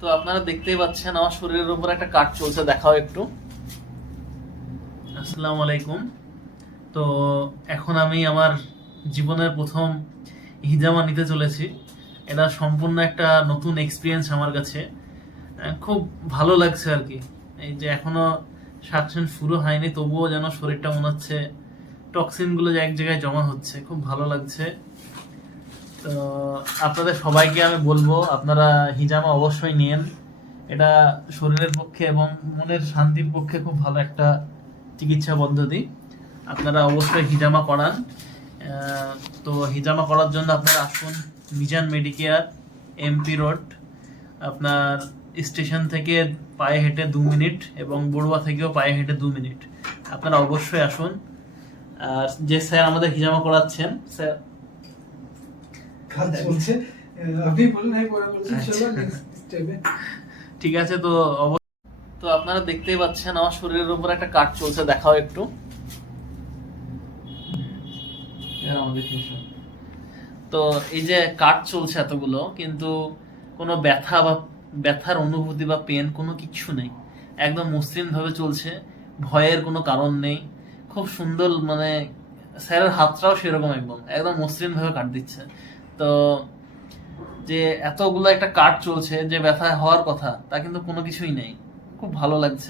তো আপনারা দেখতেই পাচ্ছেন আমার শরীরের উপর একটা কাট চলছে, দেখাও একটু। আসসালামু আলাইকুম। তো এখন আমি আমার জীবনের প্রথম হিজামা নিতে চলেছি। এটা সম্পূর্ণ একটা নতুন এক্সপিরিয়েন্স আমার কাছে। খুব ভালো লাগছে আর কি। এই যে এখনো শ্বাস শুরু হয়নি, তবুও যেন শরীরটা মনে হচ্ছে টক্সিন গুলো যে এক জায়গায় জমা হচ্ছে, খুব ভালো লাগছে। তো আপনাদের সবাইকে আমি বলবো আপনারা হিজামা অবশ্যই নিন। এটা শরীরের পক্ষে এবং মনের শান্তির পক্ষে খুব ভালো একটা চিকিৎসা পদ্ধতি। আপনারা অবশ্যই হিজামা করান। তো হিজামা করার জন্য আপনারা আসুন মিজান মেডিকেয়ার, এমপি রোড। আপনার স্টেশন থেকে পায়ে হেঁটে 2 মিনিট এবং বড়ুয়া থেকেও পায়ে হেঁটে 2 মিনিট। আপনারা অবশ্যই আসুন। আর যে স্যার আমাদের হিজামা করাচ্ছেন, স্যার কাজ চলছে, আপনি বলুন, আমি পরে বলছি ইনশাআল্লাহ নেক্সট স্টেপে। ঠিক আছে। তো আপনারা দেখতেই পাচ্ছেন আমার শরীরের উপর একটা কাট চলছে, দেখাও একটু। তো এই যে কাট চলছে এতগুলো, কিন্তু কোনো ব্যথার অনুভূতি বা পেন কোনো কিছু নেই। একদম মসৃণ ভাবে চলছে, ভয়ের কোনো কারণ নেই। খুব সুন্দর, মানে স্যারের হাতটাও সেরকম একদম একদম মসৃণ ভাবে কাট দিচ্ছে। তো যে এতগুলো একটা কাট চলছে, যে ব্যথা হওয়ার কথা তা কিন্তু কোনো কিছুই নেই। খুব ভালো লাগছে।